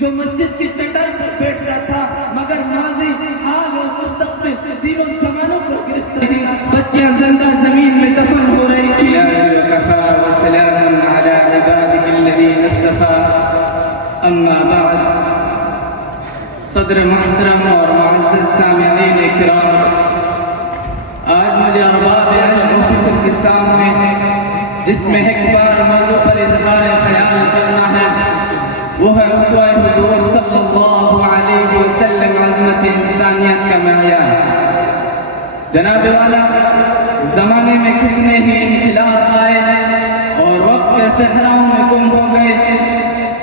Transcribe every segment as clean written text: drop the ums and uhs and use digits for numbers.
جو مسجد کی چٹر پر بیٹھتا تھا مگر ماضی حال اور مستقبل تینوں زمانوں پر گرفت رہا تھا. بچیاں زندہ زمین میں دفن ہو رہی تھی. وكفى وسلام على عباده الذين اصطفى. اما بعد، صدر محترم اور معزز سامعین کرام، آج مجھے ارباب علم و فکر کے سامنے جس میں ایک بار موضوع پر اظہار خیال کرنا ہے وہ ہے اسوہ حضور صلی اللہ علیہ وسلم، عظمت انسانیت کا معیار. جناب والا، زمانے میں کتنے ہی انقلاب آئے اور وقت کے صحراؤں میں گم ہو گئے،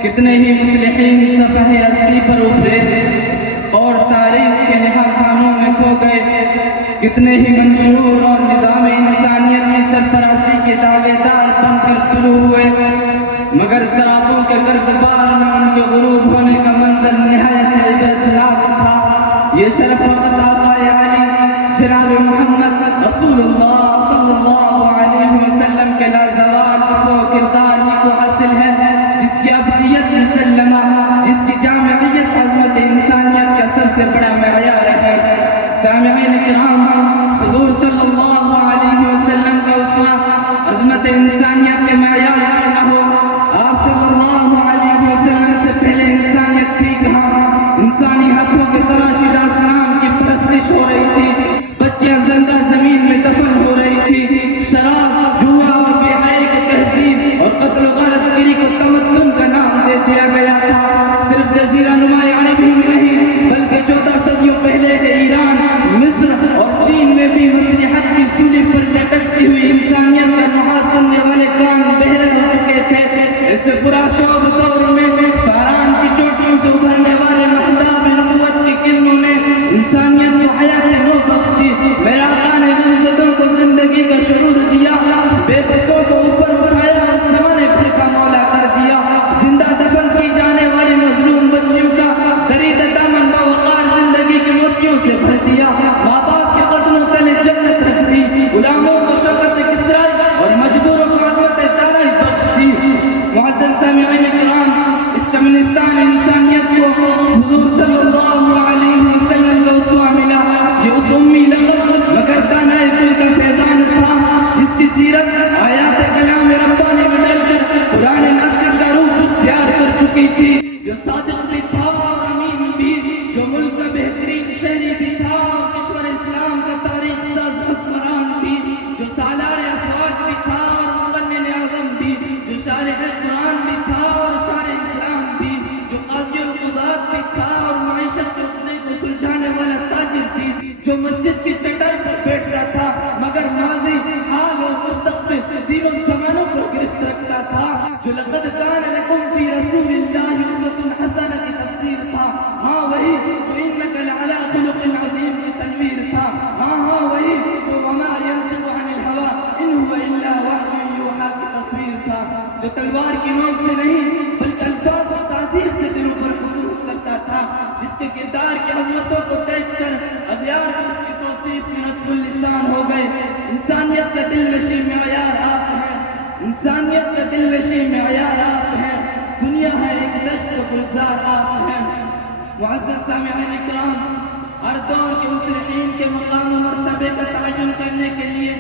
کتنے ہی مصلحین صفحہ ہستی پر ابھرے اور تاریخ کے نہا خانوں میں کھو گئے، کتنے ہی منشور اور نظام انسانیت کی سرفرازی کے دعوے دار بن کر طلوع ہوئے، مگر صراطوں کے گردبار میں ان کے غروب ہونے کا منظر نہایت عبرتناک تھا. یہ شرف وقت آقا علی جناب محمد رسول اللہ صلی اللہ علیہ وسلم کے لازوال اسوہ و کردار کو حاصل ہے، جس کی ابدیت مسلمہ، جس کی جامعیت عظمت انسانیت کا سب سے بڑا معیار ہے. سامعین کرام، حضور صلی اللہ علیہ وسلم کا اسوہ عظمت انسانیت کے معیار پر نہ ہو، آپ صلی اللہ علیہ وسلم سے پہلے انسانیت تھی کہاں؟ انسانی ہاتھوں کے تراشیدہ صنم کی پرستش ہو رہی تھی، بچیاں زندہ زمین میں دفن ہو رہی تھی، شراب، جوا اور بے حیائی کی تہذیب اور قتل و غارت گری کو تمدن کا نام دے دیا گیا تھا. صرف جزیرہ نما عرب ہی میں نہیں بلکہ 14 صدیوں پہلے کے ایران، مصر اور چین میں بھی مصلحت کی سولی پر لٹکتی ہوئی انسانیت کا نحاس سننے والے کان بہرے ہو چکے تھے. اس برا شعب دور میں باران کی چوٹیوں سے ابھرنے والے محتاب نبوت کی کرنوں نے انسانیت کو حیات نو بخش دی. میرا آقا نے غمزدوں کو زندگی کا شعور دیا، بے بسوں کو اوپر اٹھایا اور زمانے بھر کا مولا کر دیا. زندہ دفن کی جانے والی مظلوم بچیوں کا درید دامن باوقار زندگی کے موتیوں سے بھر دیا. ماں باپ کے قدموں تلے جنت رکھ دی، غلاموں کو شوکت کسرائی اور مجبوروں کو عظمت دارائی بخش دی. معزز سامعین کرام، اس چمنستان انسانیت کو حضور صلی اللہ علیہ وسلم کا اسوہ ملا. یہ اس امی لقب مگر دانائے کل کا فیضان تھا، جس کی سیرت آیات کلام ربانی میں ڈل کر قرآن ناطق کا روح اختیار کر چکی تھی. جو صادق بھی تھا اور امین بھی، جو ملک کا بہترین شہری بھی تھا اور کشور اسلام کا تاریخ ساز حکمران بھی، جو سالار افواج بھی تھا اور مقنن اعظم بھی، جو شارح قرآن بھی تھا اور شارح اسلام بھی، جو قاضی القضات بھی تھا اور معیشت کے فتنے کو سلجھانے والا تاجر بھی، جو مسجد کی چٹر پر بیٹھتا تھا مگر ماضی حال اور مستقبل تینوں زمانوں پر گرفت رکھتا تھا، جو لقد کان لکم فی رسول اللہ اسوۃ حسنہ کی تفسیر تھا، ہاں وہی جو انک لعلی خلق عظیم کی تنویر تھا، ہاں وہی جو وما ینطق عن الہوی ان هو الا وحی یوحی کی تصویر تھا، جو تلوار کی نوک سے نہیں بلکہ الفاظ اور تاثیر سے دلوں پر حکومت کرتا تھا، جس کے کردار کی عظمتوں کو دیکھ کر اغیار کو اس کی توصیف میں رتب اللسان ہو گئے. انسانیت کا دل نشیں معیار آپ ہیں، انسانیت کا دل نشیں معیار آپ ہیں، دنیا ہے ایک دشت گلزار آپ ہیں. معزز سامعین کرام، ہر دور کے مصلحین کے مقام و مرتبے کا تعین کرنے کے لیے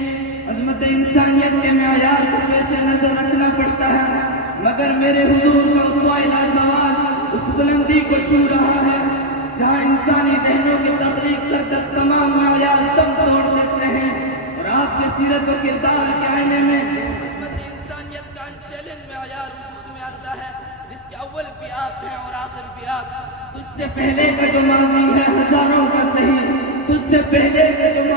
عظمت انسانیت کے معیار کو پیش نظر رکھنا پڑتا ہے، مگر میرے حضور کا اسوہ لازوال اس بلندی کو چھو رہا ہے جہاں انسانی ذہنوں کی تخلیق کردہ تمام معیار تم توڑ دیتے ہیں. اور آپ کے سیرت و کردار کے آئینے میں عظمت انسانیت کا انچیلنج معیار وجود میں آتا ہے، جس کے اول بھی آپ ہیں اور آخر بھی آپ. تجھ سے پہلے کا جو ماضی ہے ہزاروں کا صحیح، تجھ سے پہلے کا جو